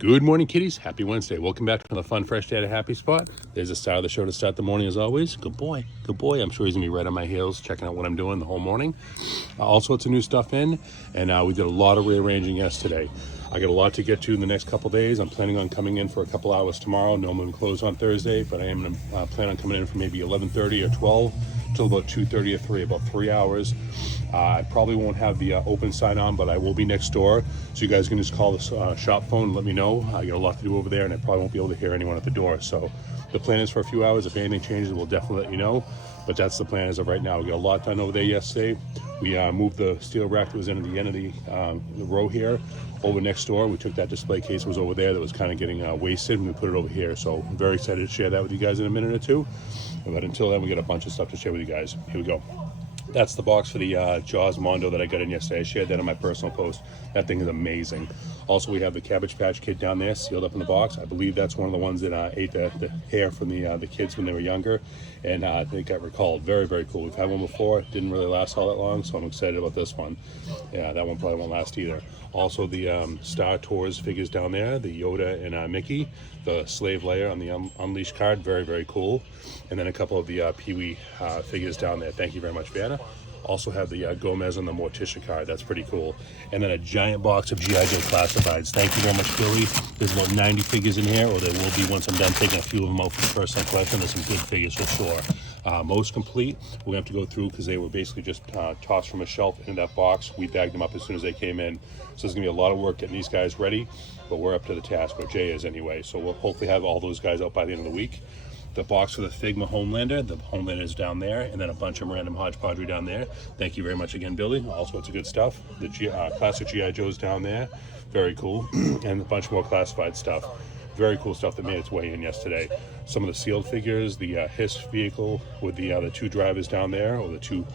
Good morning, kiddies. Happy Wednesday. Welcome back to another fun, fresh day at a happy spot. There's the star of the show to start the morning as always. Good boy. Good boy. I'm sure he's going to be right on my heels, checking out what I'm doing the whole morning. All sorts of new stuff in, and we did a lot of rearranging yesterday. I got a lot to get to in the next couple days. I'm planning on coming in for a couple hours tomorrow. Normally we close on Thursday, but I am going to plan on coming in for maybe 11:30 or 12 till about 2:30 or 3, about 3 hours. I probably won't have the open sign on, but I will be next door. So you guys can just call the shop phone and let me know. I got a lot to do over there, and I probably won't be able to hear anyone at the door. So the plan is for a few hours. If anything changes, we'll definitely let you know. But that's the plan as of right now. We got a lot done over there yesterday. We moved the steel rack that was in at the end of the row here over next door. We took that display case that was over there that was kind of getting wasted, and we put it over here. So I'm very excited to share that with you guys in a minute or two. But until then, we got a bunch of stuff to share with you guys. Here we go. That's the box for the Jaws Mondo that I got in yesterday. I shared that on my personal post. That thing is amazing. Also, we have the Cabbage Patch Kid down there, sealed up in the box. I believe that's one of the ones that ate the hair from the kids when they were younger, and they got recalled. Very, very cool. We've had one before. It didn't really last all that long, so I'm excited about this one. Yeah, that one probably won't last either. Also, the Star Tours figures down there, the Yoda and Mickey, the Slave Leia on the Unleashed card. Very, very cool. And then a couple of the Pee-wee figures down there. Thank you very much, Vanna. Also have the Gomez and the Morticia card. That's pretty cool. And then a giant box of G.I. Joe classifieds. Thank you very much, Billy. There's about 90 figures in here, or there will be once I'm done taking a few of them out for the personal collection. There's some good figures for sure. Most complete. We're going to have to go through because they were basically just tossed from a shelf into that box. We bagged them up as soon as they came in. So there's going to be a lot of work getting these guys ready, but we're up to the task, or Jay is anyway. So we'll hopefully have all those guys out by the end of the week. The box for the Figma Homelander. The Homelander is down there, and then a bunch of random hodgepodge down there. Thank you very much again, Billy. All sorts of good stuff. The classic G.I. Joe's down there. Very cool. And a bunch more classified stuff. Very cool stuff that made its way in yesterday. Some of the sealed figures, the Hiss vehicle with the two drivers down there, or the two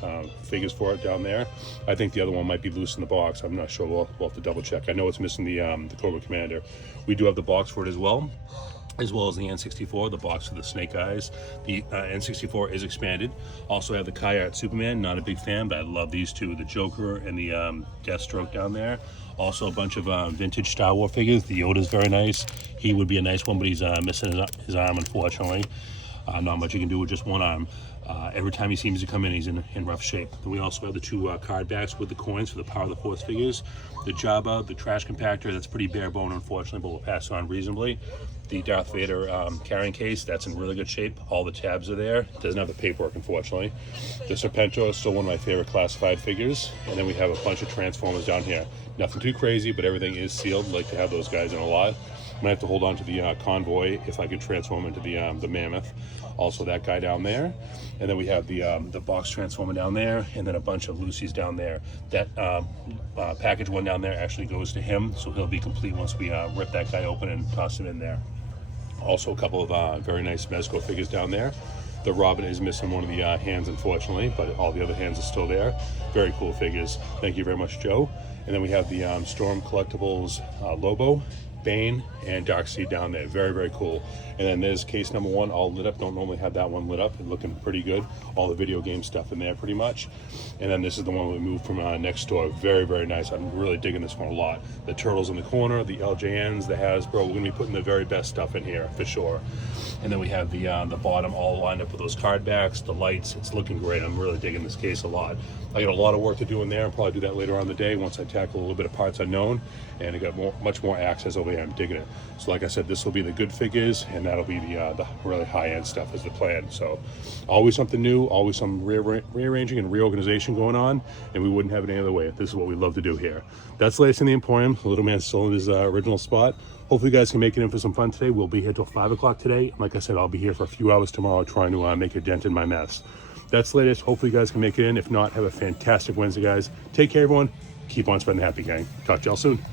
figures for it down there. I think the other one might be loose in the box. I'm not sure. We'll have to double check. I know it's missing the Cobra Commander. We do have the box for it as well as the N64, the box for the Snake Eyes. The N64 is expanded. Also have the Kai-Art Superman. Not a big fan, but I love these two, the Joker and the Deathstroke down there. Also a bunch of vintage Star Wars figures. The Yoda's very nice. He would be a nice one, but he's missing his arm, unfortunately. Not much you can do with just one arm. Every time he seems to come in, he's in rough shape. Then we also have the two card backs with the coins for the Power of the Force figures. The Jabba, the trash compactor, that's pretty bare bone, unfortunately, but we'll pass it on reasonably. The Darth Vader carrying case, that's in really good shape. All the tabs are there. It doesn't have the paperwork, unfortunately. The Serpentor is still one of my favorite classified figures. And then we have a bunch of Transformers down here. Nothing too crazy, but everything is sealed. I'd like to have those guys in a lot. I might have to hold on to the Convoy if I can transform into the Mammoth. Also that guy down there. And then we have the box transformer down there, and then a bunch of Lucy's down there. That package one down there actually goes to him, so he'll be complete once we rip that guy open and toss him in there. Also a couple of very nice Mezco figures down there. The Robin is missing one of the hands, unfortunately, but all the other hands are still there. Very cool figures. Thank you very much, Joe. And then we have the Storm Collectibles Lobo, Bane, and Darkseid down there. Very, very cool. And then there's case number one, all lit up. Don't normally have that one lit up. It's looking pretty good. All the video game stuff in there pretty much. And then this is the one we moved from next door. Very, very nice. I'm really digging this one a lot. The Turtles in the corner, the LJNs, the Hasbro. We're going to be putting the very best stuff in here for sure. And then we have the bottom all lined up with those card backs, the lights. It's looking great. I'm really digging this case a lot. I got a lot of work to do in there. I'll probably do that later on in the day once I tackle a little bit of parts unknown. And I got much more access over here. I'm digging it. So like I said, this will be the good figures, and that'll be the really high-end stuff is the plan. So always something new, always some rearranging and reorganization going on, and we wouldn't have it any other way. This is what we love to do here. That's the latest in the Emporium. The little man's still in his original spot. Hopefully you guys can make it in for some fun today. We'll be here till 5 o'clock today. Like I said, I'll be here for a few hours tomorrow trying to make a dent in my mess. That's the latest. Hopefully you guys can make it in. If not, have a fantastic Wednesday, guys. Take care, everyone. Keep on spreading the happy, gang. Talk to y'all soon.